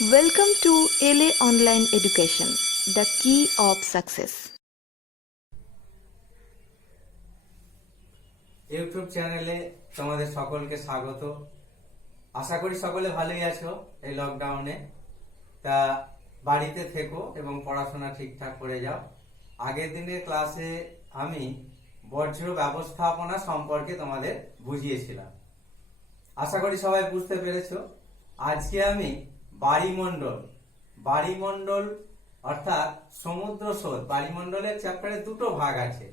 Welcome to LA Online Education, the key of success. YouTube চ্যানেলে তোমাদের সকলকে স্বাগত। আশা করি সকলে ভালোই আছো এই লকডাউনে। তা বাড়িতে থেকো এবং পড়াশোনা ঠিকঠাক করে যাও। আগের দিনের ক্লাসে আমি বর্জ্য ব্যবস্থাপনা সম্পর্কে তোমাদের বুঝিয়েছিলাম। আশা করি সবাই বুঝতে পেরেছো। আজকে আমি বাড়িমণ্ডল অর্থাৎ সমুদ্র স্রোত, বাড়িমণ্ডলের চ্যাপ্টারে দুটো ভাগ আছে,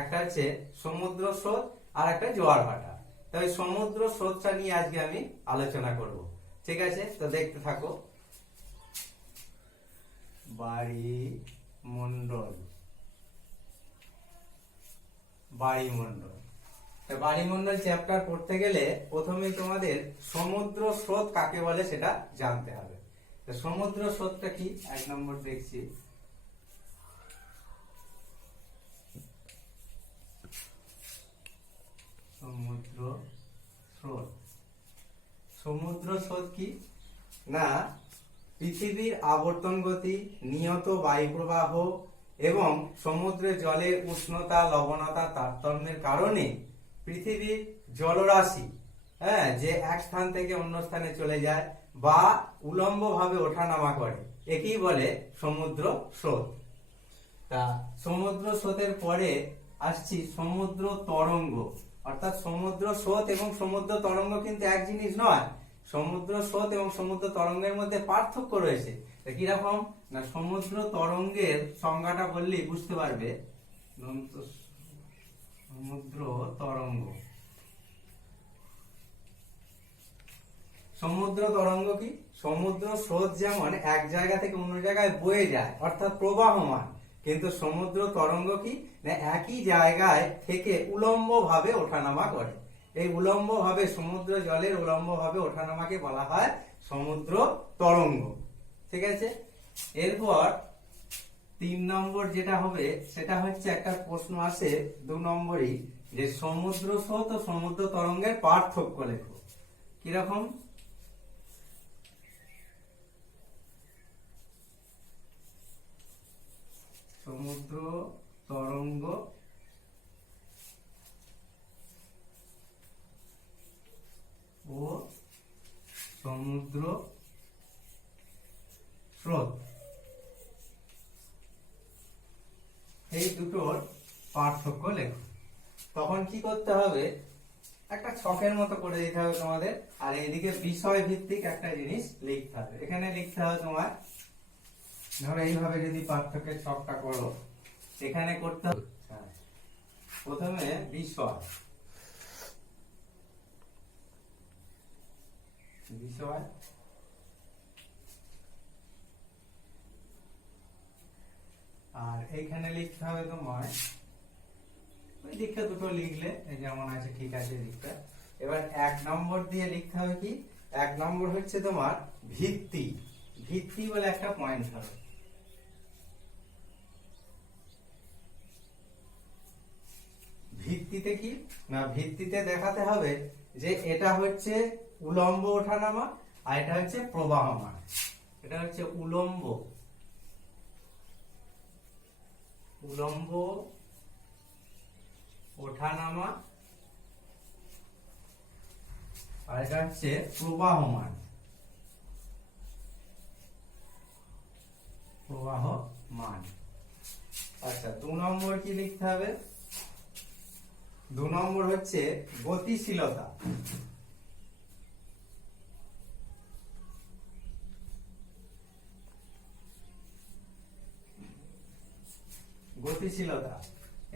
একটা হচ্ছে সমুদ্র স্রোত আর একটা জোয়ার ভাটা। তাই সমুদ্র স্রোতটা নিয়ে আজকে আমি আলোচনা করব। ঠিক আছে, তো দেখতে থাকো। বাড়িমণ্ডল চ্যাপ্টার পড়তে গেলে প্রথমে তোমাদের সমুদ্র স্রোত কাকে বলে সেটা জানতে হবে। তো সমুদ্র স্রোতটা কি, 1 নম্বর দেখছি। সমুদ্র স্রোত কি না, পৃথিবীর আবর্তন গতি, নিয়ত বায়ু প্রবাহ এবং সমুদ্রের জলের উষ্ণতা লবণতা তারতম্যের কারণে পৃথিবীর জলরাশি যে এক স্থান থেকে অন্য স্থানে চলে যায় বা উলম্ব ভাবে ওঠানামা করে, একেই বলে সমুদ্র স্রোত। তা সমুদ্র স্রোতের পরে আসছি সমুদ্র তরঙ্গ। অর্থাৎ সমুদ্র স্রোত এবং সমুদ্র তরঙ্গ কিন্তু এক জিনিস নয়। সমুদ্র স্রোত এবং সমুদ্র তরঙ্গের মধ্যে পার্থক্য রয়েছে। কিরকম না, সমুদ্র তরঙ্গের সংজ্ঞাটা বললেই বুঝতে পারবে। সমুদ্র তরঙ্গ কি, সমুদ্র স্রোত যেমন এক জায়গা থেকে অন্য জায়গায় বয়ে যায় অর্থাৎ প্রবাহমান, কিন্তু সমুদ্র তরঙ্গ কি না, একই জায়গায় থেকে উলম্ব ভাবে ওঠানামা করে। এই উলম্ব ভাবে সমুদ্র জলের উলম্ব ভাবে ওঠানামাকে বলা হয় সমুদ্র তরঙ্গ। ঠিক আছে, এরপর 3 নম্বর যেটা হবে সেটা হচ্ছে, একটা প্রশ্ন আসে 2 নম্বরই, যে সমুদ্র স্রোত ও সমুদ্র তরঙ্গের পার্থক্য লেখো। কিরকম, সমুদ্র তরঙ্গ ও সমুদ্র স্রোত, এই দুটোর পার্থক্য লেখো। তখন কি করতে হবে, একটা ছকের মতো করে দিতে হবে তোমাদের, আর এইদিকে বিষয় ভিত্তিক একটা জিনিস লিখতে হবে। এখানে লিখতে হবে তোমার, ধরো এইভাবে যদি পার্থক্যের ছকটা করো, এখানে করতে হবে প্রথমে বিষয়, আর এইখানে লিখতে হবে তোমার, ওই দিকটা দুটো লিখলে যেমন আছে ঠিক আছে দিকটা। এবার 1 নম্বর দিয়ে লিখতে হবে কি, 1 নম্বর হচ্ছে তোমার ভিত্তি বলে একটা পয়েন্ট হবে। ভিত্তিতে কি না, ভিত্তিতে দেখাতে হবে যে এটা হচ্ছে উলম্ব ওঠানামা আর এটা হচ্ছে প্রবাহমান। এটা হচ্ছে উলম্ব ওঠানামা আর এটা হচ্ছে প্রবাহমান। আচ্ছা, 2 নম্বর কি লিখতে হবে, 2 নম্বর হচ্ছে গতিশীলতা।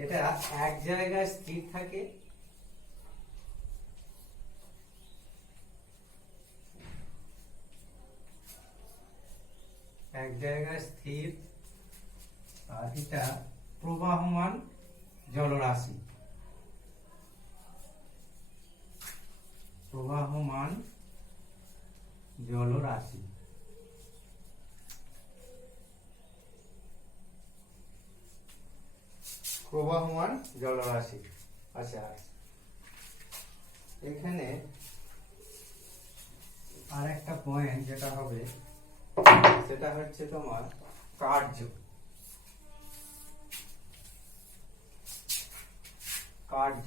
এটা এক জায়গায় স্থির থাকে, আর এটা প্রবাহমান জলরাশি। প্রবাহমান জলরাশি আচ্ছা, এখানে আর একটা পয়েন্ট যেটা হবে সেটা হচ্ছে তোমার কার্য। কার্য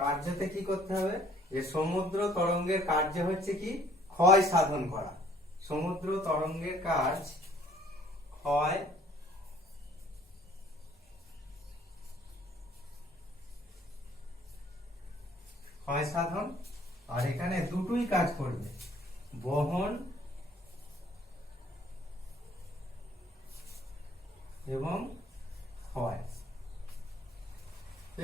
কার্যতে কি করতে হবে, যে সমুদ্র তরঙ্গের কার্য হচ্ছে কি ক্ষয় সাধন করা। সমুদ্র তরঙ্গের কাজ ক্ষয় ক্ষয় সাধন, আর এখানে দুটোই কাজ করবে, বহন এবং ক্ষয়।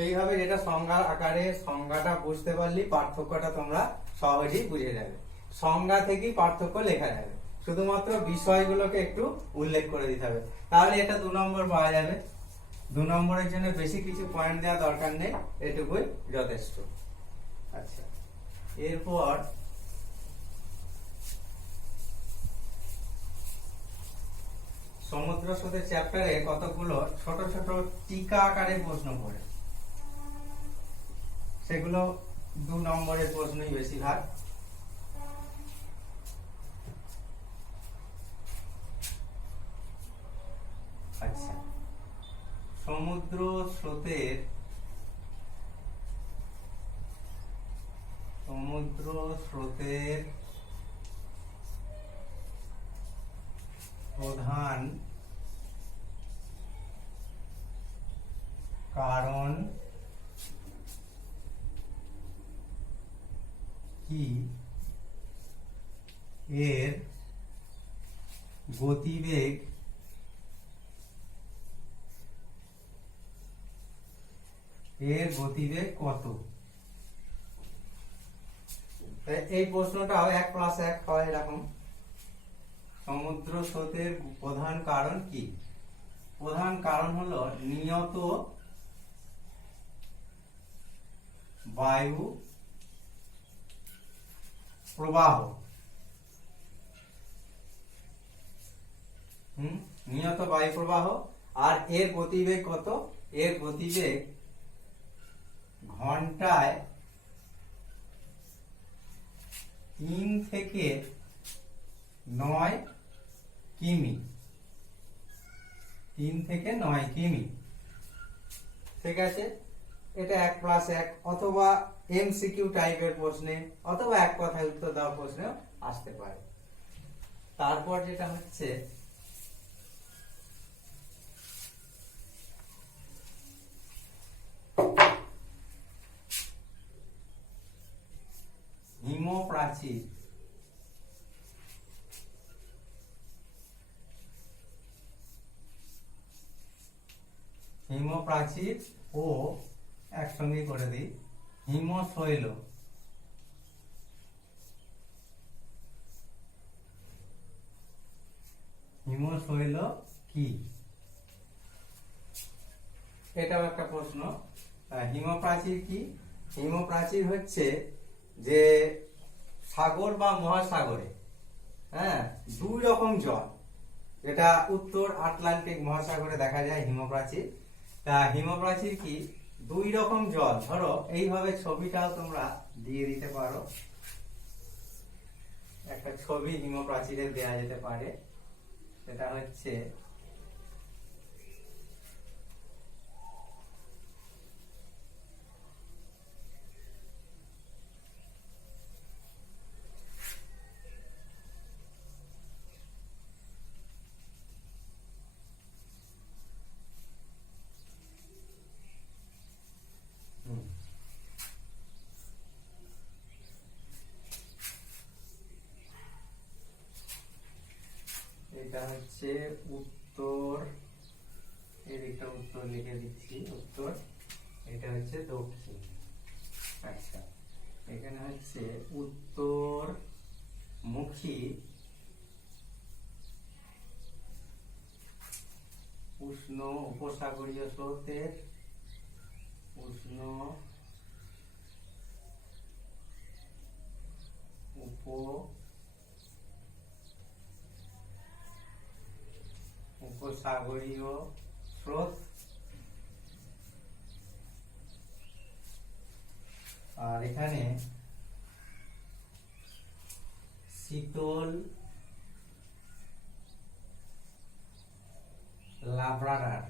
এইভাবে যেটা সংজ্ঞার আকারে সংজ্ঞাটা বুঝতে পারলি পার্থক্যটা তোমরা সহজেই বুঝে যাবে। সংজ্ঞা থেকেই পার্থক্য লেখা যাবে, শুধুমাত্র বিষয়গুলোকে একটু উল্লেখ করে দিতে হবে, তাহলে এটা 2 নম্বর পাওয়া যাবে। 2 নম্বরের জন্য বেশি কিছু পয়েন্ট দেওয়া দরকার নেই, এটুকুই যথেষ্ট। আচ্ছা, এরপর সমুদ্র স্রোতের চ্যাপ্টারে কতগুলো ছোট ছোট টিকা আকারে প্রশ্ন পড়ে, সেগুলো 2 নম্বরের প্রশ্নই বেশিরভাগ। আচ্ছা, সমুদ্র স্রোতের প্রধান কারণ কি, এর গতিবেগ কত? এই প্রশ্নটাও 1+1 হয় এরকম। সমুদ্র স্রোতের প্রধান কারণ কি? প্রধান কারণ হলো নিয়ত বায়ু প্রবাহ। নিয়ত বায়ু প্রবাহ। আর এর গতিবেগ কত? এর গতিবেগ ঘন্টায় 3 থেকে 9 কিমি। 3 থেকে 9 কিমি। ঠিক আছে, এটা 1+1 অথবা এমসিকিউ টাইপের প্রশ্নে অথবা এক কথায় উত্তর দেওয়া প্রশ্নেও আসতে পারে। তারপর যেটা হচ্ছে হিমপ্রাচীর। হিমপ্রাচীর ও একসঙ্গে করে দিই হিমশৈল। হিমশৈল কি? এটাও একটা প্রশ্ন। হিমপ্রাচীর কি? হিমপ্রাচীর হচ্ছে যে সাগর বা মহাসাগরে 2 রকম জল, যেটা উত্তর আটলান্টিক মহাসাগরে দেখা যায় হিমপ্রাচীর। তা হিমপ্রাচীর কি? 2 রকম জল। ধরো এইভাবে ছবিটাও তোমরা দিয়ে দিতে পারো, একটা ছবি হিমপ্রাচীরের দেয়া যেতে পারে। সেটা হচ্ছে এটা হচ্ছে উত্তর, এদিকটা উত্তর লিখে দিচ্ছি, উত্তর। এটা হচ্ছে দক্ষিণ। আচ্ছা, এখানে হচ্ছে উত্তর মুখী উষ্ণ উপসাগরীয় স্রোতের উষ্ণ উপসাগরীয় স্রোত। আর এখানে শীতল লাব্রাডার।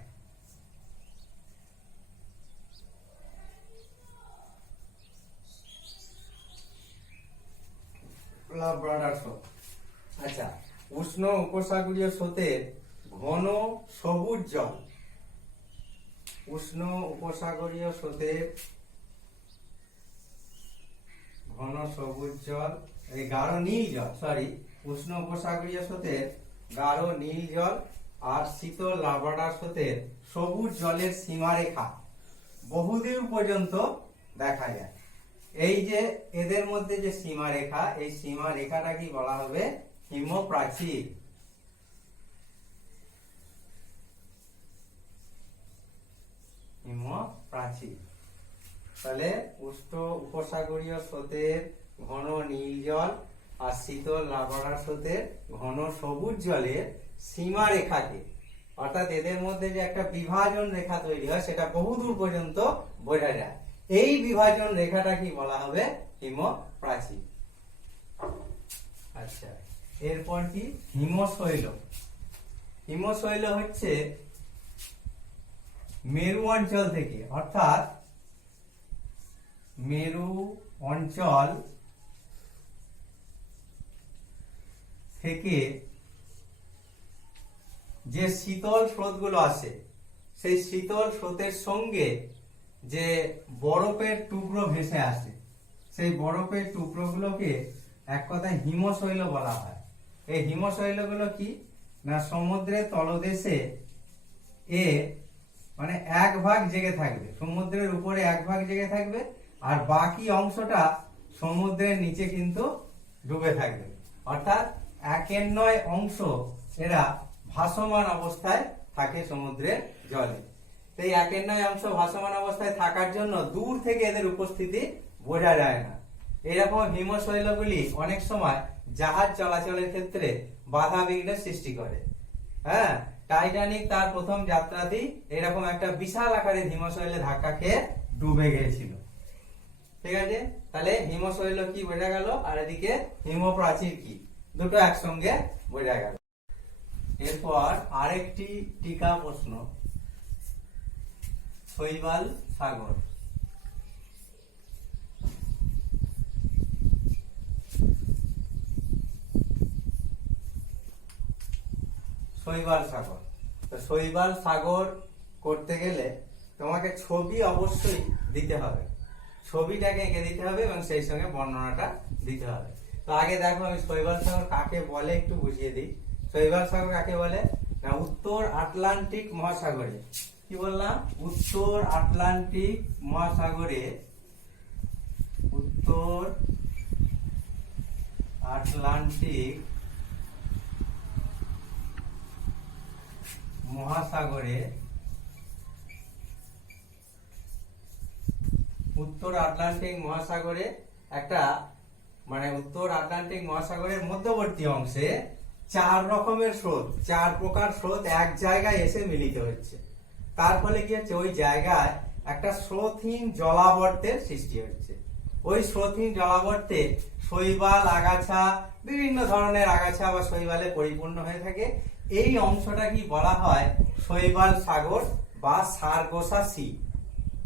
লাব্রাডার স্রোত। আচ্ছা, উষ্ণ উপসাগরীয় স্রোতের ঘন সবুজ জল। উষ্ণ উপসাগরীয় স্রোতের ঘন সবুজ জল, এই গাঢ় নীল জল, সরি, উষ্ণ উপসাগরীয় স্রোতের গাঢ় নীল জল আর শীতল লাব্রাডার স্রোতের সবুজ জলের সীমারেখা বহুদূর পর্যন্ত দেখা যায়। এই যে এদের মধ্যে যে সীমারেখা, এই সীমারেখাটা কি বলা হবে? হিমপ্রাচীর। হিমপ্রাচীর। তাহলে উষ্ণ উপসাগরীয় স্রোতের ঘন নীল জল আর শীতল লাব্রাডার স্রোতের ঘন সবুজ জলের সীমারেখাকে, অর্থাৎ এদের মধ্যে যে একটা বিভাজন রেখা তৈরি হয় সেটা বহুদূর পর্যন্ত বোঝা যায়। এই বিভাজন রেখাটা কি বলা হবে? হিমপ্রাচীর। আচ্ছা, এরপর কি? হিমশৈল। হিমশৈল হচ্ছে মেরু অঞ্চল থেকে, অর্থাৎ মেরু অঞ্চল থেকে যে শীতল স্রোতগুলো আসে, সেই শীতল স্রোতের সঙ্গে যে বরফের টুকরো ভেসে আসে, সেই বরফের টুকরোগুলোকে এক কথায় হিমশৈল বলা হয়। এই হিমশৈলগুলো কি না, সমুদ্রের তলদেশে মানে এক ভাগ জেগে থাকবে, সমুদ্রের উপরে এক ভাগ জেগে থাকবে, আর বাকি অংশটা সমুদ্রের নিচে কিন্তু ডুবে থাকবে। অর্থাৎ 1/9 অংশ এরা ভাসমান অবস্থায় থাকে সমুদ্রের জলে। তো এই 1/9 অংশ ভাসমান অবস্থায় থাকার জন্য দূর থেকে এদের উপস্থিতি বোঝা যায় না। এরকম হিমশৈলগুলি অনেক সময় জাহাজ চলাচলের ক্ষেত্রে বাধা বিঘ্নের সৃষ্টি করে। হ্যাঁ, টাইটানিক তার প্রথম যাত্রাতেই এরকম একটা বিশাল আকারের হিমশৈলে ধাক্কা খেয়ে ডুবে গিয়েছিল। ঠিক আছে, তাহলে হিমশৈল কি বোঝা গেল, আর এদিকে হিমপ্রাচীর কি, দুটো একসঙ্গে বোঝা গেল। এরপর আরেকটি টিকা প্রশ্ন, শৈবাল সাগর। শৈবাল সাগর। তো শৈবাল সাগর করতে গেলে তোমাকে ছবি অবশ্যই দিতে হবে, ছবিটাকে এঁকে দিতে হবে এবং সেই সঙ্গে বর্ণনাটা দিতে হবে। তো আগে দেখো আমি শৈবাল সাগর কাকে বলে একটু বুঝিয়ে দিই। শৈবাল সাগর কাকে বলে না, উত্তর আটলান্টিক মহাসাগরে, কি বললাম, উত্তর আটলান্টিক মহাসাগরে, উত্তর আটলান্টিক মহাসাগরে, উত্তর আটলান্টিক মহাসাগরে একটা মানে উত্তর আটলান্টিক মহাসাগরের মধ্যবর্তী অংশে 4 রকমের স্রোত, 4 প্রকার স্রোত এক জায়গায় এসে মিলিত হচ্ছে। তার ফলে কি হচ্ছে, ওই জায়গায় একটা স্রোতহীন জলাবর্তের সৃষ্টি হচ্ছে। ওই স্রোতহীন জলাবর্তে শৈবাল, আগাছা, বিভিন্ন ধরনের আগাছা বা শৈবালে পরিপূর্ণ হয়ে থাকে। এই অংশটা কি বলা হয়, শৈবাল সাগর বা সার্গোসা সি।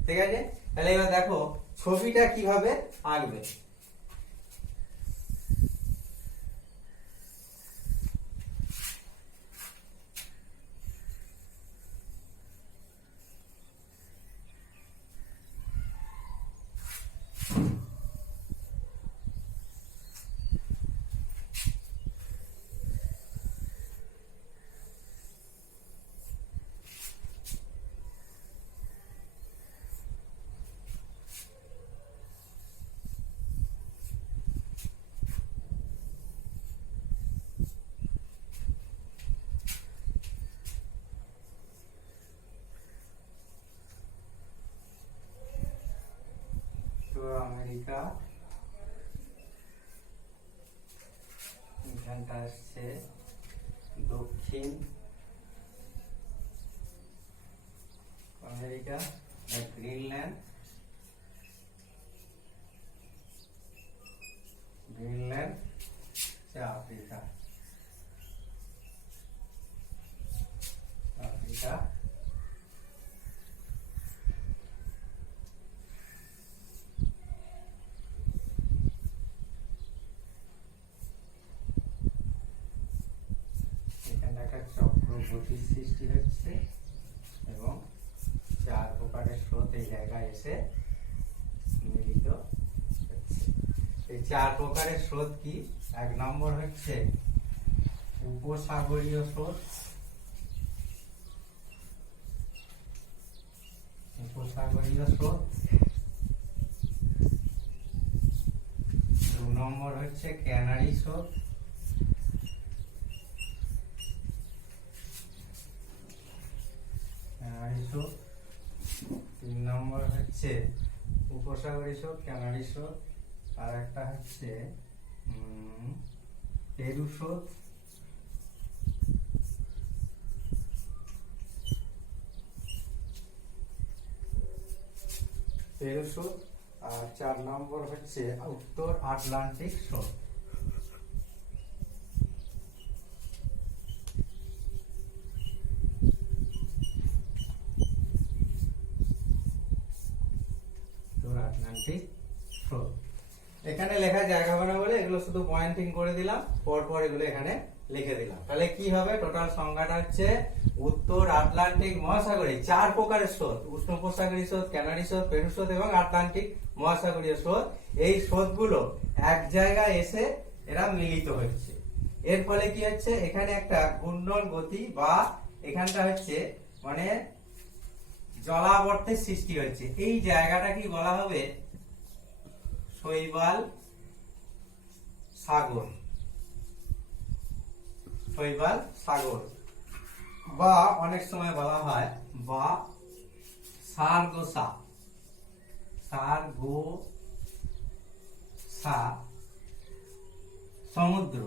ঠিক আছে, তাহলে এবার দেখো ছবিটা কিভাবে আঁকবে। আমেরিকা, এখানটা আসছে দক্ষিণ আমেরিকা, গ্রিনল্যান্ড, গ্রিনল্যান্ড 4। গতির সৃষ্টি হচ্ছে এবং 4 প্রকারের স্রোত এই জায়গায় এসে মিলিত হচ্ছে। এই 4 প্রকারের স্রোত কি? 1 নম্বর হচ্ছে উপসাগরীয় স্রোত, উপসাগরীয় স্রোত। 2 নম্বর হচ্ছে ক্যানারি স্রোত, ক্যানারি স্রোত। 3 নম্বর হচ্ছে উপসাগরীয় স্রোত, ক্যানারি স্রোত। আর একটা হচ্ছে পেরু স্রোত। পেরু স্রোত। আর 4 নম্বর হচ্ছে উত্তর আটলান্টিক স্রোত। আটলান্টিক স্রোত। এখানে লেখা জায়গা হবে না বলে এগুলো শুধু পয়েন্টিং করে দিলাম, পরপর এগুলো এখানে লিখে দিলাম। তাহলে কি হবে? টোটাল সংখ্যাটা হচ্ছে উত্তর আটলান্টিক মহাসাগরে 4 প্রকারের স্রোত, উষ্ণ উপসাগরীয় স্রোত, ক্যানারি স্রোত, পেরু স্রোত এবং আটলান্টিক মহাসাগরীয় স্রোত। এই স্রোতগুলো এক জায়গায় এসে এরা মিলিত হচ্ছে। এর ফলে কি হচ্ছে? এখানে একটা ঘূর্ণন গতি বা এখানটা হচ্ছে মানে জলাবর্তের সৃষ্টি হচ্ছে। এই জায়গাটা কি বলা হবে? শৈবাল সাগর, শৈবাল সাগর বা অনেক সময় বলা হয় বা সার্গোসা, সার্গোসা সমুদ্র,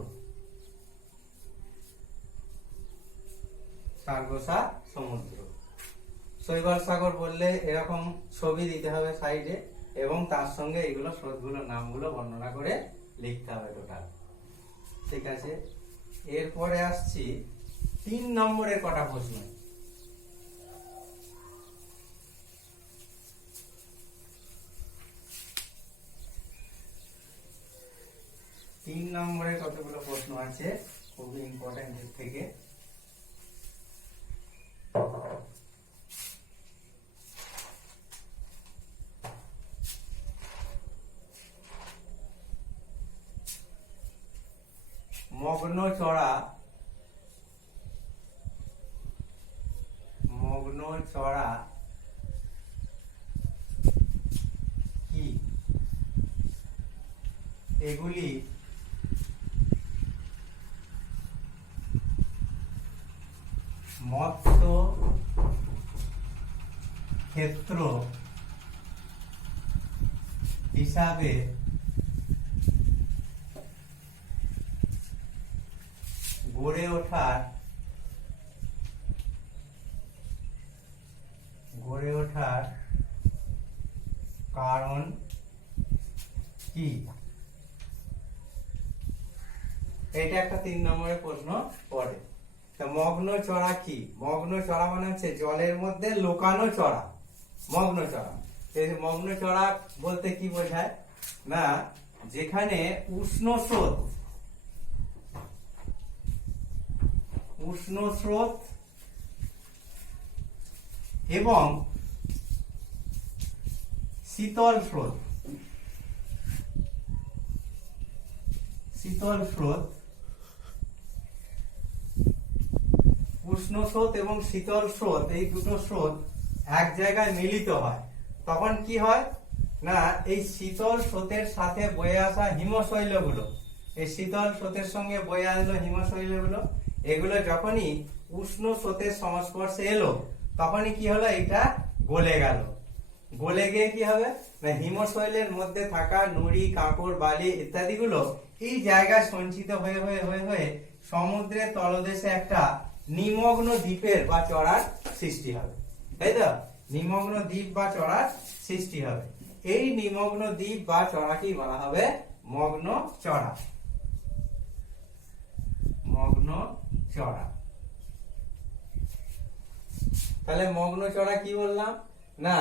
সার্গোসা সমুদ্র। শৈবাল সাগর বললে এরকম ছবি দিতে হবে সাইডে এবং তার সঙ্গে এগুলো স্রোতগুলোর নামগুলো বর্ণনা করে লিখতে হবে টোটাল। ঠিক আছে, এরপরে আসছি 3 নম্বরের কটা প্রশ্ন। 3 নম্বরের কতগুলো প্রশ্ন আছে খুবই ইম্পর্টেন্ট এর থেকে। মগ্ন চড়া, মগ্ন চড়া কি? এগুলি মৎস্য ক্ষেত্র হিসাবে গড়ে ওঠার কারণ কি? এটা একটা 3 নম্বরের প্রশ্ন পড়ে। তা মগ্ন চড়া কি? মগ্ন চড়া মানে হচ্ছে জলের মধ্যে লোকানো চড়া, মগ্ন চড়া। এই মগ্ন চড়া বলতে কি বোঝায়? না, যেখানে উষ্ণ স্রোত, উষ্ণ স্রোত এবং শীতল স্রোত, শীতল স্রোত, উষ্ণ স্রোত এবং শীতল স্রোত, এই দুটো স্রোত এক জায়গায় মিলিত হয়। তখন কি হয়? না, এই শীতল স্রোতের সাথে বয়ে আসা হিমশৈলগুলো, এই শীতল স্রোতের সঙ্গে বয়ে আসলো হিমশৈলগুলো, এগুলো যখনই উষ্ণ স্রোতের সংস্পর্শে এলো তখনই কি হলো? এটা গলে গেল। গলে গিয়ে কি হবে? না, হিমশৈলের মধ্যে থাকা নুড়ি, কাঁকড়, বালি ইত্যাদি গুলো এই জায়গায় সঞ্চিত হয়ে হয়ে হয়ে হয়ে সমুদ্রের তলদেশে একটা নিমগ্ন দ্বীপের বা চড়ার সৃষ্টি হবে। তাই তো? নিমগ্ন দ্বীপ বা চড়ার সৃষ্টি হবে। এই নিমগ্ন দ্বীপ বা চড়াকেই বলা হবে মগ্ন চড়া, মগ্ন চড়া। তাহলে মগ্ন চড়া কি বললাম? না,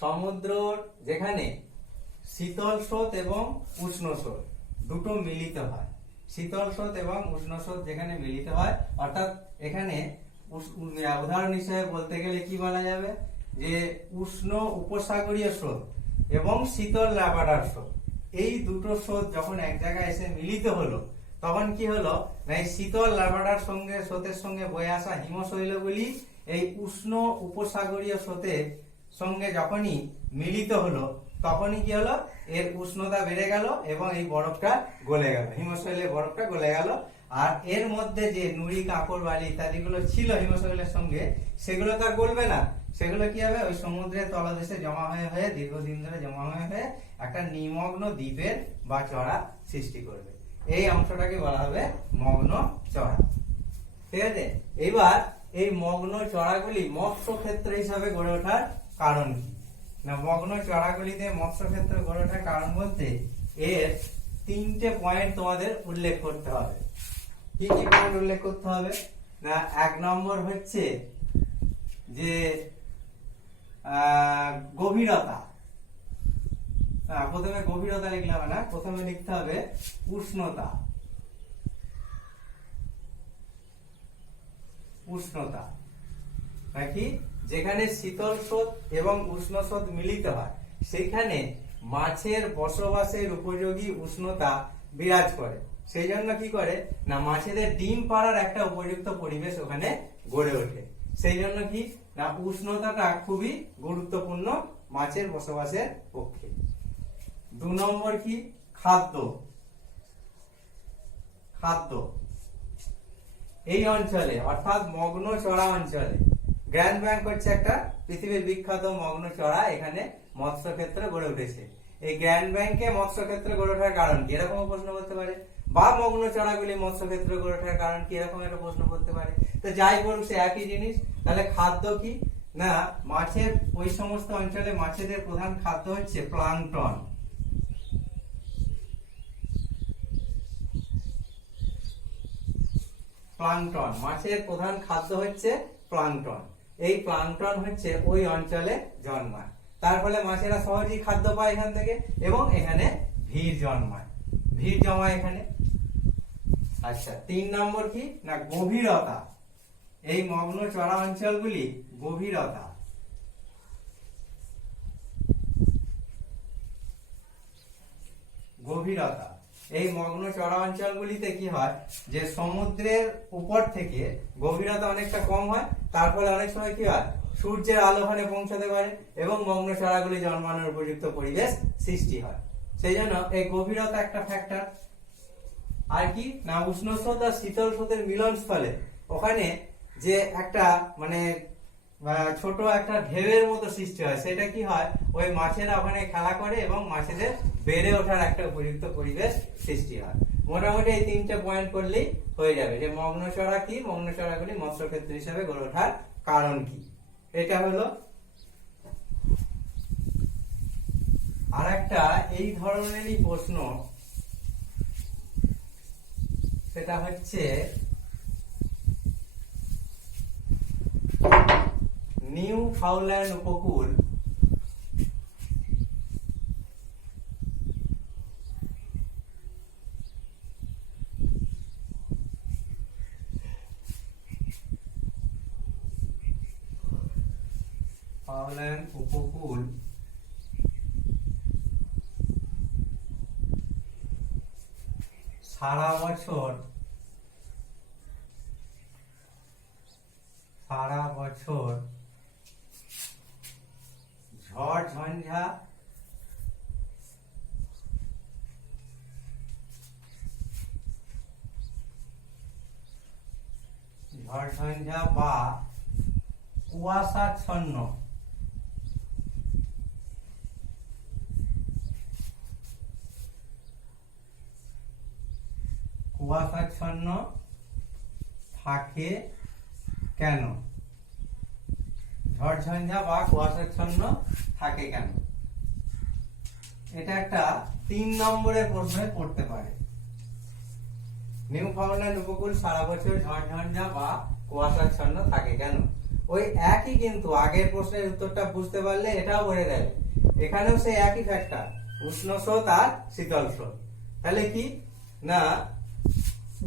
সমুদ্র যেখানে শীতল স্রোত এবং উষ্ণ স্রোত দুটো মিলিত হয়, শীতল স্রোত এবং উষ্ণ স্রোত যেখানে মিলিত হয়, অর্থাৎ এখানে উদাহরণ হিসেবে বলতে গেলে কি বলা যাবে, যে উষ্ণ উপসাগরীয় স্রোত এবং শীতল লাভাডার স্রোত, এই দুটো স্রোত যখন এক জায়গায় এসে মিলিত হলো, তখন কি হলো না, এই শীতল লাভাডার সঙ্গে স্রোতের সঙ্গে বয়ে আসা হিমশৈলগুলি এই উষ্ণ উপসাগরীয় স্রোতের সঙ্গে যখনই মিলিত হলো, তখনই কি হলো, এর উষ্ণতা বেড়ে গেল এবং এই বরফটা গলে গেল, হিমশৈলের বরফটা গলে গেল। আর এর মধ্যে যে নুড়ি, কাঁকড়, বালি ইত্যাদি গুলো ছিল হিমশৈলের সঙ্গে, সেগুলো তো আর গলবে না, সেগুলো কি হবে, ওই সমুদ্রের তলদেশে জমা হয়ে হয়ে দীর্ঘদিন ধরে জমা হয়ে হয়ে একটা নিমগ্ন দ্বীপের বা চড়া সৃষ্টি করবে। এই অংশটাকে বলা হবে মগ্ন চড়া। ঠিক আছে, এবার এই মগ্ন চড়াগুলি মৎস্য ক্ষেত্র হিসাবে গড়ে ওঠার কারণ কি না, মগ্ন চড়াগুলিতে মৎস্য ক্ষেত্র গড়ে ওঠার কারণ বলতে এর 3টে পয়েন্ট তোমাদের উল্লেখ করতে হবে। কি কি পয়েন্ট উল্লেখ করতে হবে না, 1 নম্বর হচ্ছে যে গভীরতা। প্রথমে গভীরতা লিখলে হবে না, প্রথমে লিখতে হবে উষ্ণতা। উষ্ণতা নাকি, যেখানে শীতল স্রোত এবং উষ্ণ স্রোত মিলিত হয়, সেখানে মাছের বসবাসের উপযোগী উষ্ণতা বিরাজ করে। সেই জন্য কি করে না, মাছেদের ডিম পাড়ার একটা উপযুক্ত পরিবেশ ওখানে গড়ে ওঠে। সেই জন্য কি না, উষ্ণতাটা খুবই গুরুত্বপূর্ণ মাছের বসবাসের পক্ষে। 2 নম্বর কি, খাদ্য। খাদ্য এই অঞ্চলে অর্থাৎ মগ্ন চড়া অঞ্চলে, গ্র্যান্ড ব্যাংক হচ্ছে একটা পৃথিবীর বিখ্যাত মগ্ন চড়া, এখানে মৎস্য ক্ষেত্র গড়ে উঠেছে। এই গ্র্যান্ড ব্যাংকে মৎস্য ক্ষেত্র গড়ে ওঠার কারণ কি, এরকম প্রশ্ন করতে পারে। বা মগ্ন চড়াগুলি মৎস্য ক্ষেত্র গড়ে ওঠার কারণ কি, এরকম একটা প্রশ্ন করতে পারে। তো যাই বলুক, সে একই জিনিস। তাহলে খাদ্য কি না, মাছের ওই সমস্ত অঞ্চলে মাছেদের প্রধান খাদ্য হচ্ছে প্লাঙ্কটন। প্লাঙ্কটন, মাছের প্রধান খাদ্য হচ্ছে প্লাঙ্কটন। এই প্লাঙ্কটন হচ্ছে ওই অঞ্চলে জন্মায়, তার ফলে মাছেরা সহজেই খাদ্য পায় এখান থেকে এবং এখানে ভিড় জন্মায়, ভিড় জমায় এখানে। আচ্ছা, 3 নম্বর কি না, গভীরতা। এই মগ্ন চড়া অঞ্চলগুলি গভীরতা। গভীরতা, এই মগ্ন চড়া অঞ্চলগুলিতে কি হয়, যে সমুদ্রের উপর থেকে গভীরতা অনেকটা কম হয়, তার ফলে অনেক সময় কি হয়, সূর্যের আলো ওখানে পৌঁছাতে পারে এবং মগ্ন চড়াগুলি জন্মানোর উপযুক্ত পরিবেশ সৃষ্টি হয়। সেই জন্য এই গভীরতা একটা ফ্যাক্টর। আর কি না, উষ্ণ স্রোত আর শীতল স্রোতের মিলন স্থলে ওখানে যে একটা মানে ছোট একটা ঢেউয়ের মতো সৃষ্টি হয়, সেটা কি হয়, ওই মাছেরা ওখানে খেলা করে এবং মাছেদের বেড়ে ওঠার একটা উপযুক্ত পরিবেশ সৃষ্টি হয়। মোটামুটি এই 3টে পয়েন্ট করলেই হয়ে যাবে যে মগ্ন চড়া কি, মগ্ন চড়াগুলি মৎস্য ক্ষেত্র হিসাবে গড়ে ওঠার কারণ কি। এটা হলো। আর একটা এই ধরনেরই প্রশ্ন, সেটা হচ্ছে নিউ ফাউল্যান্ড উপকূল সারা বছর ঝড় ঝঞ্ঝা বা কুয়াশাচ্ছন্ন থাকে কেন, ঝড় ঝঞ্ঝা বা কুয়াশাচ্ছন্ন থাকে কেন, এটা একটা 3 নম্বরের প্রশ্নে পড়তে পারে। নিউ ফাউন্ডল্যান্ড উপকূল সারা বছর ঝড় ঝঞ্ঝা বা কুয়াশাচ্ছন্ন থাকে কেন, ওই একই, কিন্তু আগের প্রশ্নের উত্তরটা বুঝতে পারলে এটাও বলে দেবে। এখানেও সেই একই ফ্যাক্টর, উষ্ণ স্রোত আর শীতল স্রোত। তাহলে কি না,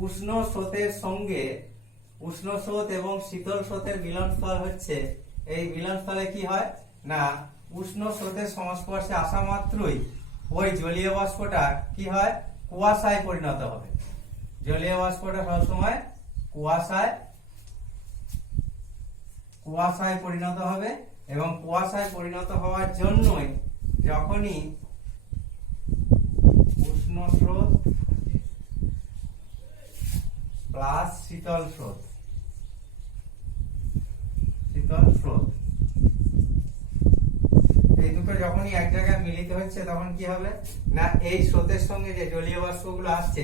উষ্ণ স্রোতের সঙ্গে উষ্ণ স্রোত এবং শীতল স্রোতের মিলনস্থল হচ্ছে, এই মিলনস্থলে কি হয় না উষ্ণ স্রোতের সংস্পর্শে আসা মাত্রই ওই জলীয় বাষ্পটা কি হয় কুয়াশায় পরিণত হবে। জলীয় বাষ্পটা সবসময় কুয়াশায় পরিণত হবে এবং কুয়াশায় পরিণত হওয়ার জন্যই যখনই উষ্ণ স্রোত প্লাস শীতল স্রোত এই দুটো যখনই এক জায়গায় মিলিত হচ্ছে তখন কি হবে না এই স্রোতের সঙ্গে যে জলীয় বাষ্পগুলো আসছে,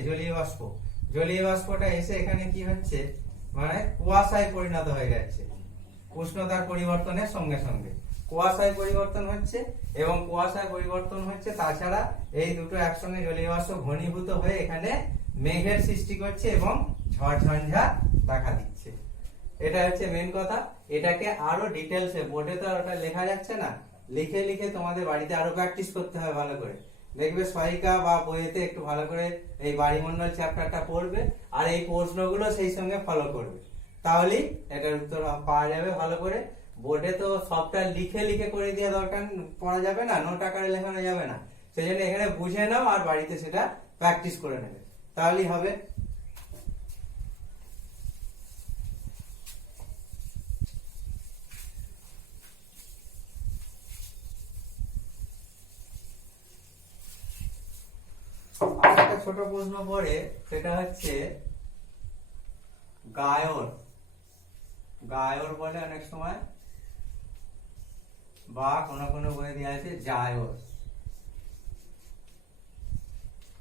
জলীয় বাষ্পটা এসে এখানে কি হচ্ছে মানে কুয়াশায় পরিণত হয়ে যাচ্ছে। উষ্ণতার পরিবর্তনের সঙ্গে সঙ্গে কুয়াশায় পরিবর্তন হচ্ছে এবং কুয়াশায় পরিবর্তন হচ্ছে, তাছাড়া এই দুটো একসঙ্গে জলীয় বাষ্প ঘনীভূত হয়ে এখানে মেঘের সৃষ্টি করছে এবং ঝড় ঝঞ্ঝা দেখা দিচ্ছে। এটা হচ্ছে মেন কথা। এটাকে আরো ডিটেলসে বোর্ডে তো আর ওটা লেখা যাচ্ছে না, লিখে লিখে তোমাদের বাড়িতে আরো প্র্যাকটিস করতে হয় ভালো করে। দেখবে সহায়িকা বা বইয়েতে একটু ভালো করে এই বায়ুমণ্ডল চ্যাপ্টারটা পড়বে আর এই প্রশ্নগুলো সেই সঙ্গে ফলো করবে, তাহলেই এটার উত্তর পাওয়া যাবে ভালো করে। বোর্ডে তো সবটা লিখে লিখে করে দেওয়া দরকার পড়া যাবে না, নোট আকারে লেখানো যাবে না, সেই জন্য এখানে বুঝে নাও আর বাড়িতে সেটা প্র্যাকটিস করে নেবে, তাহলেই হবে। আরেকটা ছোট প্রশ্ন পড়ে, সেটা হচ্ছে গায়র বলে অনেক সময়, বা কোন কোন বলে দেওয়া আছে জায়র।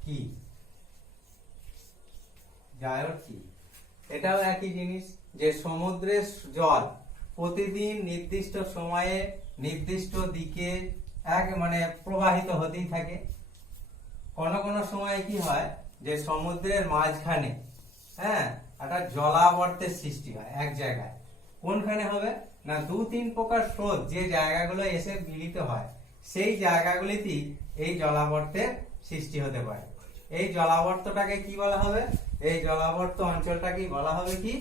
কি জায়র কি? এটাও একই জিনিস, যে সমুদ্রের জল প্রতিদিন নির্দিষ্ট সময়ে নির্দিষ্ট দিকে মানে প্রবাহিত হতেই থাকে। কোন কোন সময় কি হয় যে সমুদ্রের মাঝখানে একটা জলাবর্তের সৃষ্টি হয় এক জায়গায়। কোনখানে হবে না 2-3 প্রকার স্রোত যে জায়গাগুলো এসে মিলিত হয় সেই জায়গাগুলিতেই এই জলাবর্তের সৃষ্টি হতে পারে। এই জলাবর্তটাকে কি বলা হবে? এই জলাবর্ত অঞ্চলটাকে বলা হবে কি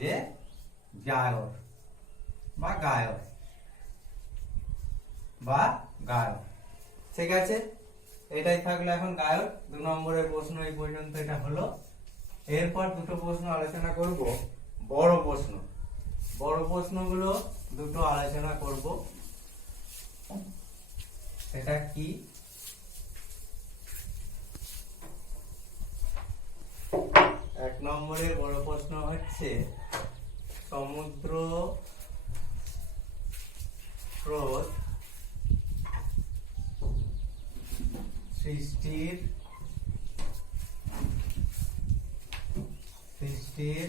যে জায়র বা গায়র বা গায়র। ঠিক আছে, এটাই থাকলো এখন গায়র। 2 নম্বরের প্রশ্ন এই পর্যন্ত এটা হলো। এরপর দুটো প্রশ্ন আলোচনা করব, বড় প্রশ্নগুলো দুটো আলোচনা করব। সেটা কি? 1 নম্বরের বড় প্রশ্ন হচ্ছে সমুদ্র স্রোত সৃষ্টির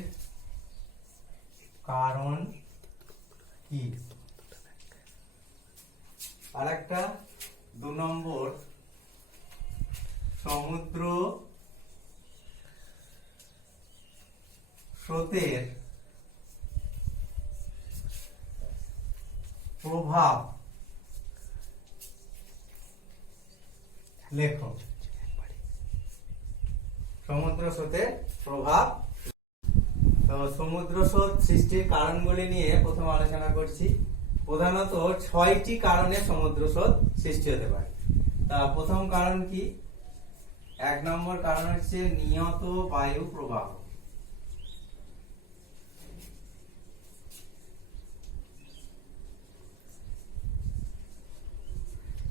কারণ কি? আরেকটা 2 নম্বর, সমুদ্র স্রোতের প্রভাব লেখো। সমুদ্র স্রোতের প্রভাব। তো সমুদ্র স্রোত সৃষ্টির কারণগুলি নিয়ে প্রথম আলোচনা করছি। প্রধানত 6টি কারণে সমুদ্র স্রোত সৃষ্টি হতে পারে। তা প্রথম কারণ কি? 1 নম্বর কারণ হচ্ছে নিয়ত বায়ু প্রবাহ।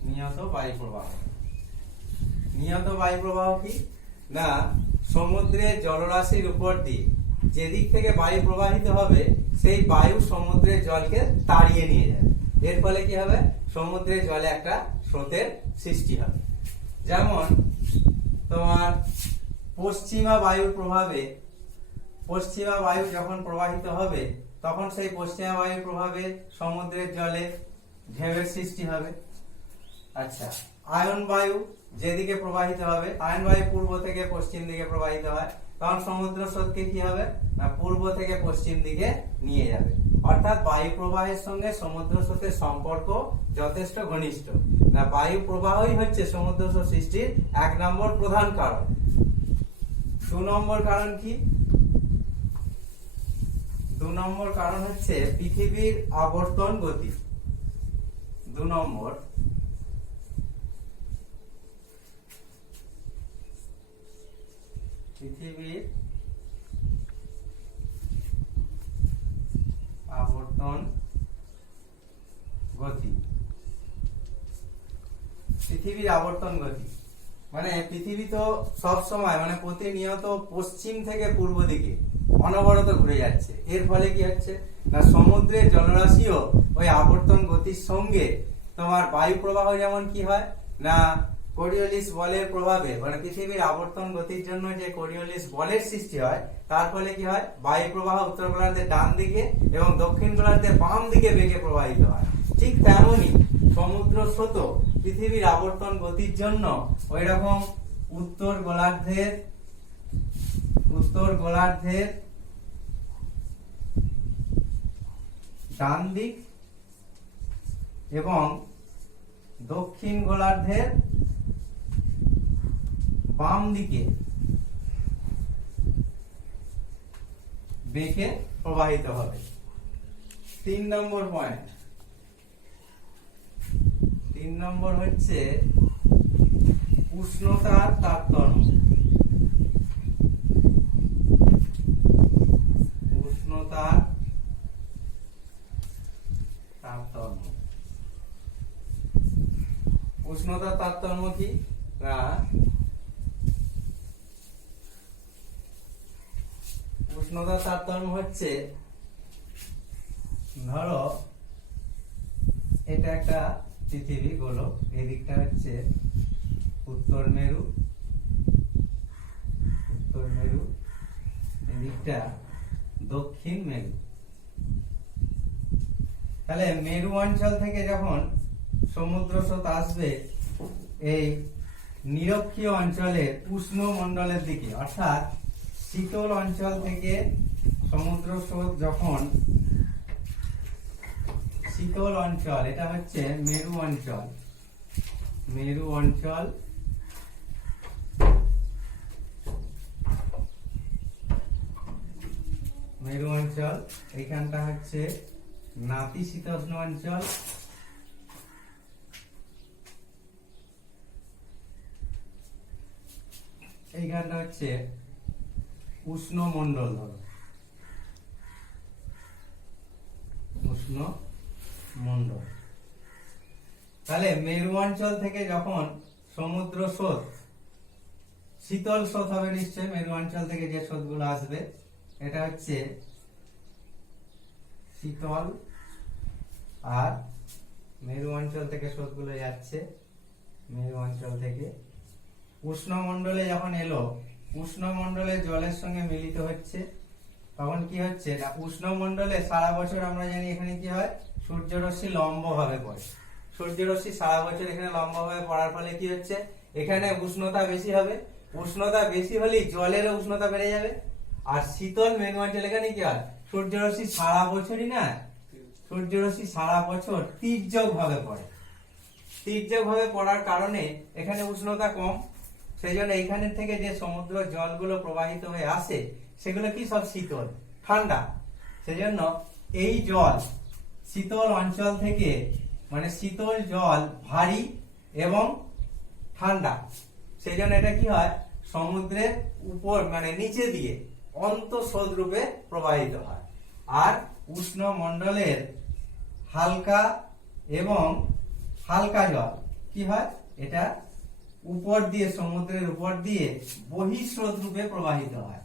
নিয়ত বায়ু প্রবাহ কি না সমুদ্রের জলরাশির উপর দিয়ে যেদিক থেকে বায়ু প্রবাহিত হবে সেই বায়ু সমুদ্রের জলকে তাড়িয়ে নিয়ে যাবে। এর ফলে কি হবে? সমুদ্রের জলে একটা স্রোতের সৃষ্টি হবে। যেমন তোমার পশ্চিমা বায়ুর প্রভাবে, পশ্চিমা বায়ু যখন প্রবাহিত হবে তখন সেই পশ্চিমা বায়ুর প্রভাবে সমুদ্রের জলে ঢেউয়ের সৃষ্টি হবে। আচ্ছা, আয়ন বায়ু যেদিকে প্রবাহিত হবে, আয়ন বায়ু পূর্ব থেকে পশ্চিম দিকে প্রবাহিত হয়, তখন সমুদ্র স্রোতকে কি হবে না পূর্ব থেকে পশ্চিম দিকে নিয়ে যাবে। অর্থাৎ বায়ু প্রবাহের সঙ্গে সমুদ্র স্রোতের সম্পর্ক যথেষ্ট ঘনিষ্ঠ। না বায়ু প্রবাহই হচ্ছে সমুদ্র স্রোত সৃষ্টির 1 নম্বর প্রধান কারণ। 2 নম্বর কারণ কি? নম্বর কারণ হচ্ছে পৃথিবীর আবর্তন গতি। 2 নম্বর, পৃথিবীর আবর্তন গতি। পৃথিবীর আবর্তন গতি মানে পৃথিবী তো সব সময় মানে প্রতিনিয়ত পশ্চিম থেকে পূর্ব দিকে অনবরত ঘুরে যাচ্ছে। এর ফলে কি হচ্ছে না সমুদ্রের জলরাশিও ওই আবর্তন গতির সঙ্গে তোমার বায়ু প্রবাহ যেমন কি হয় না কোরিওলিস বলের প্রভাবে মানে পৃথিবীর আবর্তন গতির জন্য যে কোরিওলিস বলের সৃষ্টি হয় তার ফলে কি হয় বায়ু প্রবাহ উত্তর গোলার্ধের ডান দিকে এবং দক্ষিণ গোলার্ধের বাম দিকে বেগে প্রবাহিত হয়। ঠিক তেমনি সমুদ্র স্রোত পৃথিবীর আবর্তন গতির জন্য ওই রকম উত্তর গোলার্ধের ডান দিক এবং দক্ষিণ গোলার্ধের বাম দিকে বেগে প্রবাহিত হবে। 3 নম্বর পয়েন্ট, 3 নম্বর হচ্ছে উষ্ণতার তারতম্য। উষ্ণতার তারতম্য, উষ্ণতার তারতম্য কি না উষ্ণতার তারতম্য হচ্ছে ধরো এটা একটা পৃথিবী গোলক, এদিকটা হচ্ছে উত্তর মেরু, এদিকটা দক্ষিণ মেরু। তাহলে মেরু অঞ্চল থেকে যখন সমুদ্র স্রোত আসবে এই নিরক্ষীয় অঞ্চলের উষ্ণ মণ্ডলের দিকে অর্থাৎ শীতল অঞ্চল থেকে সমুদ্র স্রোত যখন শীতল অঞ্চল, এটা হচ্ছে মেরু অঞ্চল, এইখানটা হচ্ছে নাতিশীতোষ্ণ অঞ্চল, এইখানটা হচ্ছে উষ্ণ মণ্ডল। ধরো উষ্ণ মণ্ডল। তাহলে মেরু অঞ্চল থেকে যখন সমুদ্র স্রোত শীতল স্রোত হবে নিশ্চয়, মেরু অঞ্চল থেকে যে স্রোতগুলো আসবে এটা হচ্ছে শীতল, আর মেরু অঞ্চল থেকে স্রোতগুলো যাচ্ছে মেরু অঞ্চল থেকে উষ্ণমণ্ডলে যখন এলো, উষ্ণমণ্ডলে জলের সঙ্গে মিলিত হচ্ছে, তখন কি হচ্ছে না উষ্ণমণ্ডলে সারা বছর আমরা জানি এখানে কি হয় সূর্যরশ্মি লম্ব ভাবে পড়ে। সূর্যরশ্মি সারা বছর এখানে লম্ব ভাবে পড়ার ফলে কি হচ্ছে এখানে উষ্ণতা বেশি হবে, উষ্ণতা বেশি হলেই জলের উষ্ণতা বেড়ে যাবে। আর শীতল মেরু অঞ্চল এখানে কি হয় সূর্যরশ্মি সারা বছরই না, সূর্যরশ্মি সারা বছর তির্যক ভাবে পড়ে, তির্যক ভাবে পড়ার কারণে এখানে উষ্ণতা কম। সেই জন্য এইখানের থেকে যে সমুদ্র জলগুলো প্রবাহিত হয়ে আসে সেগুলো কি সব শীতল ঠান্ডা। সেই জন্য এই জল শীতল অঞ্চল থেকে মানে শীতল জল ভারী এবং ঠান্ডা, সেই জন্য এটা কি হয় সমুদ্রের উপর মানে নিচে দিয়ে অন্তঃস্রোত রূপে প্রবাহিত হয়। আর উষ্ণ মণ্ডলের হালকা এবং হালকা জল কি হয় এটা উপর দিয়ে সমুদ্রের উপর দিয়ে বহিঃস্রোত রূপে প্রবাহিত হয়,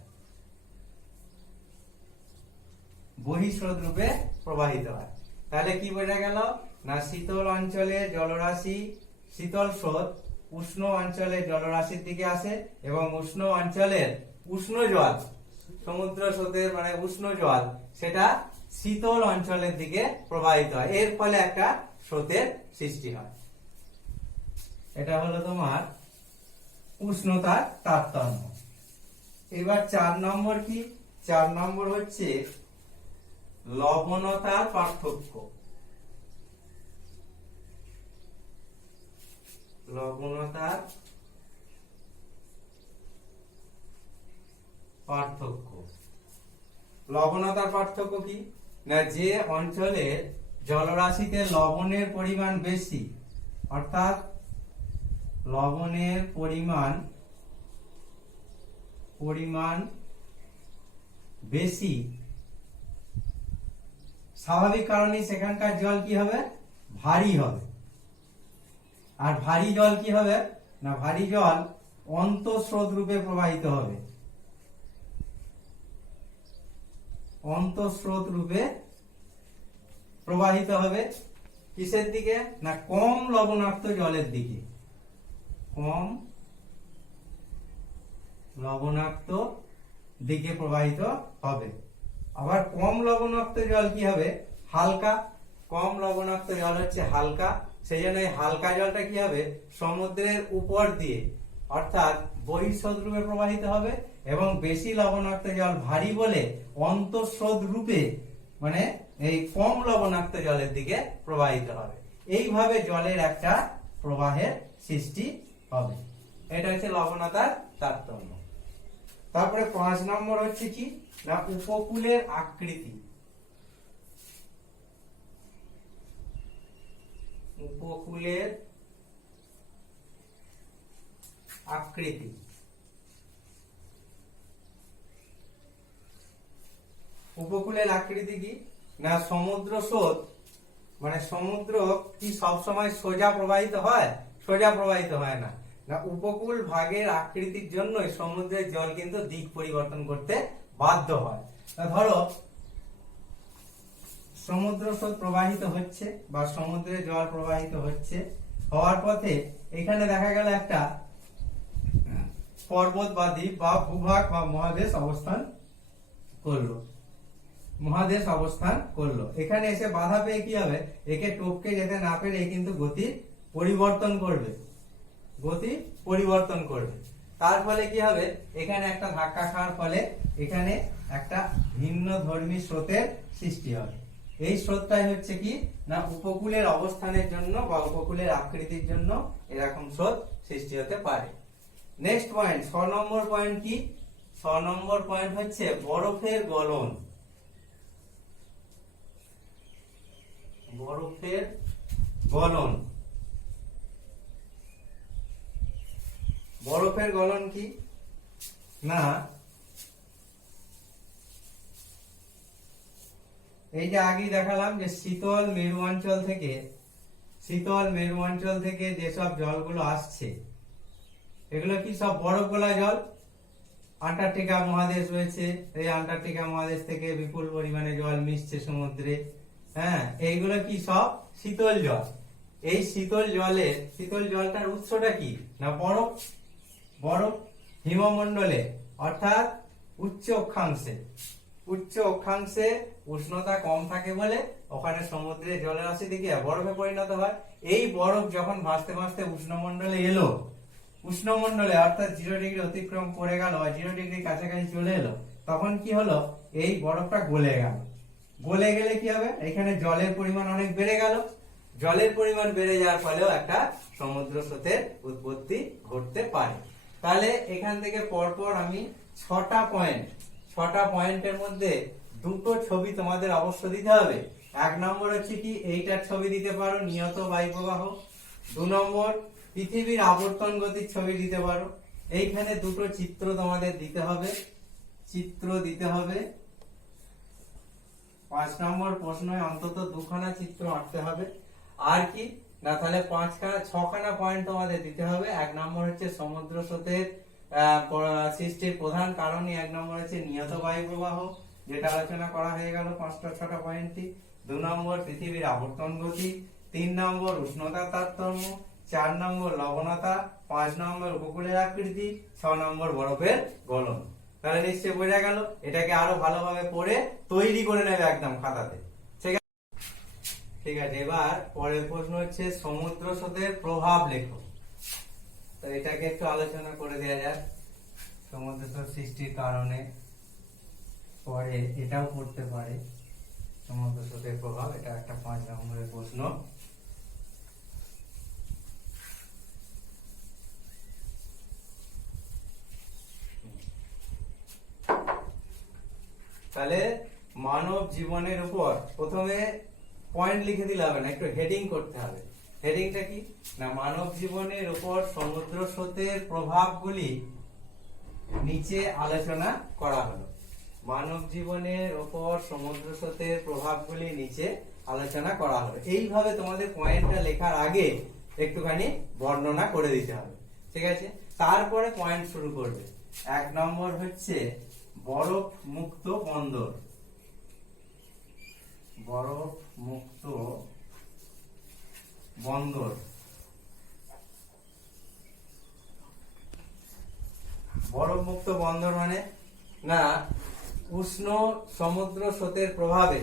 বহিঃস্রোত রূপে প্রবাহিত হয়। তাহলে কি বোঝা গেল না শীতল অঞ্চলে জলরাশি শীতল স্রোত উষ্ণ অঞ্চলের জলরাশির দিকে আসে এবং উষ্ণ অঞ্চলের উষ্ণ জল সমুদ্র স্রোতের মানে উষ্ণ জল সেটা শীতল অঞ্চলের দিকে প্রবাহিত হয়, এর ফলে একটা স্রোতের সৃষ্টি হয়। এটা হলো তোমার উষ্ণতার তারতম্য। এবার 4 নম্বর কি, 4 নম্বর হচ্ছে লবণতার পার্থক্য। লবণতার পার্থক্য। লবণতার পার্থক্য কি না, যে অঞ্চলে জলরাশিতে লবণের পরিমাণ বেশি, অর্থাৎ লবণের পরিমাণ বেশি, স্বাভাবিক কারণে সেখানকার জল কি হবে, ভারী হবে। আর ভারী জল কি হবে না, ভারী জল অন্তঃস্রোত রূপে প্রবাহিত হবে, অন্তঃস্রোত রূপে প্রবাহিত হবে। কিসের দিকে না, কম লবণাক্ত জলের দিকে, কম লবণাক্ত দিকে প্রবাহিত হবে। আবার কম লবণাক্ত জল কি হবে, হালকা, কম লবণাক্ত জল হচ্ছে হালকা, সেই জন্য এই হালকা জলটা কি হবে, সমুদ্রের উপর দিয়ে অর্থাৎ বহিঃস্রোত রূপে প্রবাহিত হবে, এবং বেশি লবণাক্ত জল ভারী বলে অন্তঃস্রোত রূপে, মানে এই কম লবণাক্ত জলের দিকে প্রবাহিত হবে। এইভাবে জলের একটা প্রবাহের সৃষ্টি হবে। এটা হচ্ছে লবণতার তারতম্য। তারপরে 5 নম্বর হচ্ছে কি না, উপকূলের আকৃতি। উপকূলের আকৃতি। উপকূলের আকৃতি কি না, সমুদ্র স্রোত মানে সমুদ্র কি সবসময় সোজা প্রবাহিত হয়, সোজা প্রবাহিত হয় না। উপকূল ভাগের আকৃতির জন্যই সমুদ্রের জল কিন্তু দিক পরিবর্তন করতে বাধ্য হয়। ধরো সমুদ্র স্রোত প্রবাহিত হচ্ছে বা সমুদ্রে জল প্রবাহিত হচ্ছে, হওয়ার পথে এখানে দেখা গেল একটা পর্বত বা দ্বীপ বা ভূভাগ বা মহাদেশ অবস্থান করলো, মহাদেশ অবস্থান করলো। এখানে এসে বাধা পেয়ে কি হবে, একে টপকে যেতে না পেরে কিন্তু গতি পরিবর্তন করবে, গতি পরিবর্তন করবে। তার ফলে কি হবে, এখানে একটা ধাক্কা খাওয়ার ফলে এখানে একটা ভিন্ন ধর্মী স্রোতের সৃষ্টি হবে। এই স্রোতটাই হচ্ছে কি না, উপকূলের অবস্থানের জন্য বা উপকূলের আকৃতির জন্য এরকম স্রোত সৃষ্টি হতে পারে। নেক্সট পয়েন্ট 6 নম্বর পয়েন্ট কি, 6 নম্বর পয়েন্ট হচ্ছে বরফের গলন। বরফের গলন। বরফের গলন কি না, এই যে আগেই দেখালাম যে শীতল মেরু অঞ্চল থেকে যেসব জলগুলো আসছে এগুলো কি সব বরফ গলা জল। আন্টার্কটিকা মহাদেশ রয়েছে, এই আন্টার্কটিকা মহাদেশ থেকে বিপুল পরিমাণে জল মিশছে সমুদ্রে। হ্যাঁ, এইগুলো কি সব শীতল জল। এই শীতল জলটার উৎসটা কি না, বরফ। হিমমণ্ডলে অর্থাৎ উচ্চ অক্ষাংশে উষ্ণতা কম থাকে বলে ওখানে সমুদ্রের জলরাশি থেকে বরফে পরিণত হয়। এই বরফ যখন ভাসতে ভাসতে উষ্ণমণ্ডলে এলো, উষ্ণমণ্ডলে অর্থাৎ 0 ডিগ্রি অতিক্রম করে গেল বা 0 ডিগ্রি কাছাকাছি চলে এলো, তখন কি হলো, এই বরফটা গলে গেল। গলে গেলে কি হবে, এখানে জলের পরিমাণ অনেক বেড়ে গেল। জলের পরিমাণ বেড়ে যাওয়ার ফলেও একটা সমুদ্র স্রোতের উৎপত্তি ঘটতে পারে। তাহলে এখান থেকে পরপর আমি 6টা পয়েন্টের মধ্যে 2টো ছবি তোমাদের অবশ্য দিতে হবে। 1 নম্বর হচ্ছে কি, এইটার ছবি দিতে পারো, নিয়ত বায়ু প্রবাহ। 2 নম্বর পৃথিবীর আবর্তন গতির ছবি দিতে পারো। এইখানে 2টো চিত্র তোমাদের দিতে হবে, 5 নম্বর প্রশ্নয় অন্তত 2খানা চিত্র আঁকতে হবে। আর কি না, তাহলে 6খানা পয়েন্ট তোমাদের দিতে হবে। 1 নম্বর হচ্ছে সমুদ্র স্রোতের সৃষ্টির প্রধান কারণই 1 নম্বর হচ্ছে নিয়ত বায়ু প্রবাহ, যেটা আলোচনা করা হয়ে গেল 5টা-6টা পয়েন্টটি। 2 নম্বর পৃথিবীর আবর্তন গতি, 3 নম্বর উষ্ণতার তারতম্য, 4 নম্বর লবণতা, 5 নম্বর উপকূলের আকৃতি, 6 নম্বর বরফের গলন। তাহলে নিশ্চয়ই বোঝা গেল। এটাকে আরো ভালোভাবে পড়ে তৈরি করে নেবে একদম খাতাতে। ঠিক আছে, এবার পরের প্রশ্ন হচ্ছে সমুদ্র স্রোতের প্রভাব লেখো। তো এটাকে একটু আলোচনা করে দেওয়া যাক। সমুদ্র স্রোত সৃষ্টির কারণে পরে এটাও পড়তে পারে, সমুদ্র স্রোতের প্রভাব। এটা একটা 5 নম্বরের প্রশ্ন। তাহলে মানব জীবনের উপর প্রথমে পয়েন্ট লিখে দিলে হবে না, একটু হেডিং করতে হবে। হেডিংটা কি না, মানব জীবনের উপর সমুদ্র স্রোতের প্রভাবগুলি নিচে আলোচনা করা হলো। মানব জীবনের উপর সমুদ্র স্রোতের প্রভাবগুলি নিচে আলোচনা করা হলো। এইভাবে তোমাদের পয়েন্টটা লেখার আগে একটুখানি বর্ণনা করে দিতে হবে, ঠিক আছে? তারপরে পয়েন্ট শুরু করবে। 1 নম্বর হচ্ছে বরফ মুক্ত বন্দর। বরফ মুক্ত বন্দর। বরফ মুক্ত বন্দর মানে না, উষ্ণ সমুদ্র স্রোতের প্রভাবে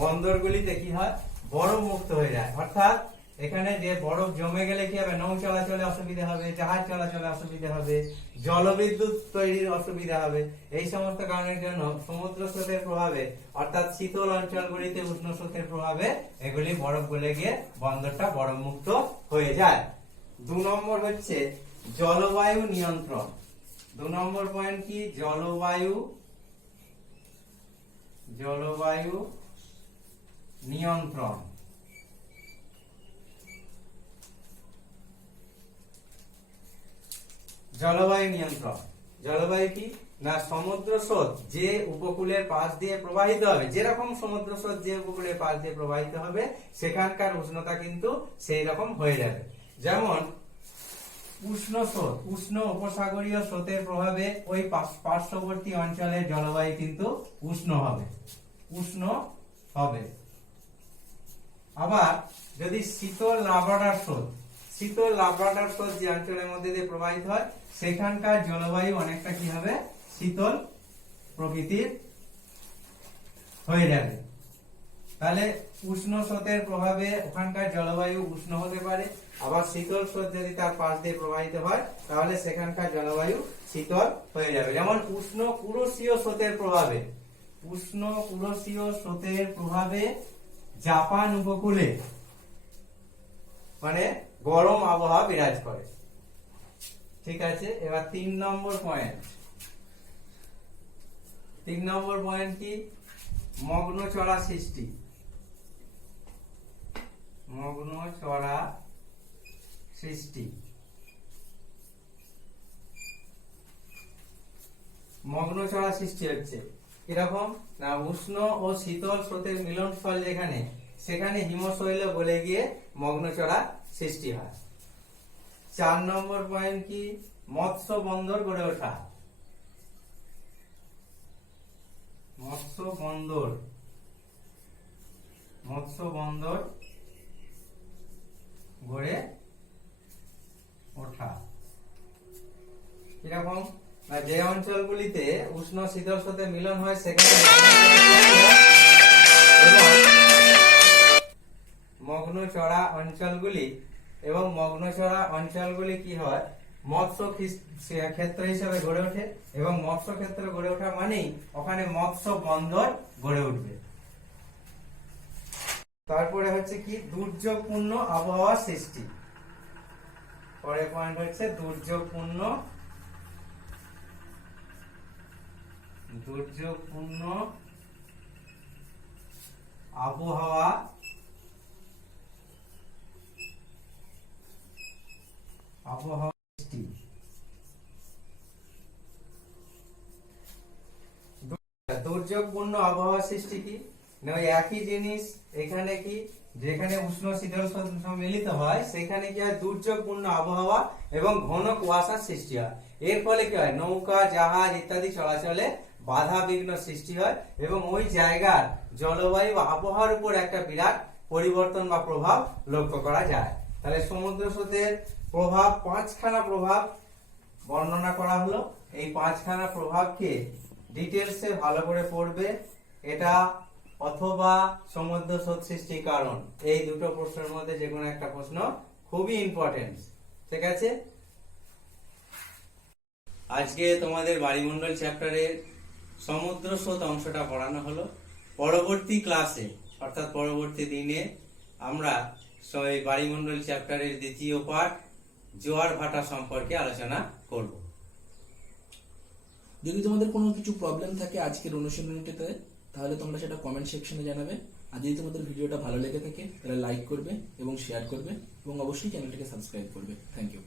বন্দরগুলিতে কি হয়, বরফ মুক্ত হয়ে যায়। অর্থাৎ এখানে যে বরফ জমে গেলে কি হবে, নৌ চলাচলে অসুবিধা হবে, জাহাজ চলাচলে অসুবিধা হবে, জলবিদ্যুৎ তৈরির অসুবিধা হবে। এই সমস্ত কারণের জন্য সমুদ্র স্রোতের প্রভাবে অর্থাৎ শীতল অঞ্চলগুলিতে উষ্ণ স্রোতের প্রভাবে এগুলি বরফ গলে গিয়ে বন্দরটা বরফ মুক্ত হয়ে যায়। 2 নম্বর হচ্ছে জলবায়ু নিয়ন্ত্রণ। 2 নম্বর পয়েন্ট কি, জলবায়ু নিয়ন্ত্রণ। জলবায়ু নিয়ন্ত্রণ, জলবায়ু কি না, সমুদ্র স্রোত যে উপকূলের পাশ দিয়ে প্রবাহিত হবে, যেরকম সমুদ্র স্রোত যে উপকূলের পাশ দিয়ে প্রবাহিত হবে সেখানকার উষ্ণতা কিন্তু সেই রকম হয়ে যাবে। যেমন উষ্ণ স্রোত, উষ্ণ উপসাগরীয় স্রোতের প্রভাবে ওই পার্শ্ববর্তী অঞ্চলের জলবায়ু কিন্তু উষ্ণ হবে, উষ্ণ হবে। আবার যদি শীতল লাব্রাডর স্রোত, শীতল লাব্রাডর স্রোত যে অঞ্চলের মধ্যে দিয়ে প্রবাহিত হয় সেখানকার জলবায়ু অনেকটা কি হবে, শীতল প্রকৃতির হয়ে যাবে। তাহলে উষ্ণ স্রোতের প্রভাবে ওখানকার জলবায়ু উষ্ণ হতে পারে, আবার শীতল স্রোত যদি তার পাশ দিয়ে প্রবাহিত হয় তাহলে সেখানকার জলবায়ু শীতল হয়ে যাবে। যেমন উষ্ণ কুরোশীয় স্রোতের প্রভাবে, উষ্ণ কুরোশীয় স্রোতের প্রভাবে জাপান উপকূলে মানে গরম আবহাওয়া বিরাজ করে, ঠিক আছে? এবার 3 নম্বর পয়েন্ট। 3 নম্বর পয়েন্ট কি, মগ্নচড়া সৃষ্টি। মগ্নচড়া সৃষ্টি। মগ্নচড়া সৃষ্টি হচ্ছে কিরকম না, উষ্ণ ও শীতল স্রোতের মিলনস্থল যেখানে, সেখানে হিমশৈল গলে গিয়ে মগ্নচড়া সৃষ্টি হয়। 4 নম্বর পয়েন্ট কি, মৎস্য বন্দর গড়ে ওঠা। মৎস্য বন্দর, মৎস্য বন্দর গড়ে ওঠা কিরকম না, যে অঞ্চলগুলিতে উষ্ণ শীতল স্রোতের মিলন হয় সেখানে মগ্নচড়া অঞ্চলগুলি এবং মগ্নচড়া অঞ্চলগুলি কি হয়, মৎস্য ক্ষেত্র হিসেবে গড়ে ওঠে এবং মৎস্য ক্ষেত্র গড়ে ওঠা মানেই ওখানে মৎস্য বন্দর গড়ে উঠবে। তারপরে হচ্ছে কি, দুর্যোগপূর্ণ আবহাওয়া সৃষ্টি। পরের পয়েন্ট হচ্ছে দুর্যোগপূর্ণ আবহাওয়া সৃষ্টি। দুর্যোগপূর্ণ আবহাওয়া সৃষ্টি কি না, ওই একই জিনিস এখানে কি, যেখানে উষ্ণ শীতল মিলিত হয় সেখানে কি হয়, দুর্যোগপূর্ণ আবহাওয়া এবং ঘন কুয়াশার সৃষ্টি হয়। এর ফলে কি হয়, নৌকা জাহাজ ইত্যাদি চলাচলে বাধা বিঘ্ন সৃষ্টি হয় এবং ওই জায়গার জলবায়ু বা আবহাওয়ার উপর একটা বিরাট পরিবর্তন বা প্রভাব লক্ষ্য করা যায়। তাহলে সমুদ্র স্রোতের প্রভাব, 5খানা প্রভাব বর্ণনা করা হলো। এই 5খানা প্রভাবকে ডিটেলসে ভালো করে পড়বে। এটা অথবা সমুদ্র স্রোত সৃষ্টির কারণ, এই দুটো প্রশ্নের মধ্যে যে কোনো একটা প্রশ্ন খুবই ইম্পর্টেন্ট, ঠিক আছে? আজকে তোমাদের বায়ুমণ্ডল চ্যাপ্টারের সমুদ্র স্রোত অংশটা পড়ানো হলো। পরবর্তী ক্লাসে অর্থাৎ পরবর্তী দিনে আমরা বায়ুমণ্ডল চ্যাপ্টারের 2য় পাঠ জোয়ার ভাটা সম্পর্কে আলোচনা করব। যদি তোমাদের কোনো কিছু প্রবলেম থাকে আজকের অনুশীলনীটিতে, তাহলে তোমরা সেটা কমেন্ট সেকশনে জানাবে। আর যদি তোমাদের ভিডিওটা ভালো লেগে থাকে তাহলে লাইক করবে এবং শেয়ার করবে এবং অবশ্যই চ্যানেলটিকে সাবস্ক্রাইব করবে। Thank you.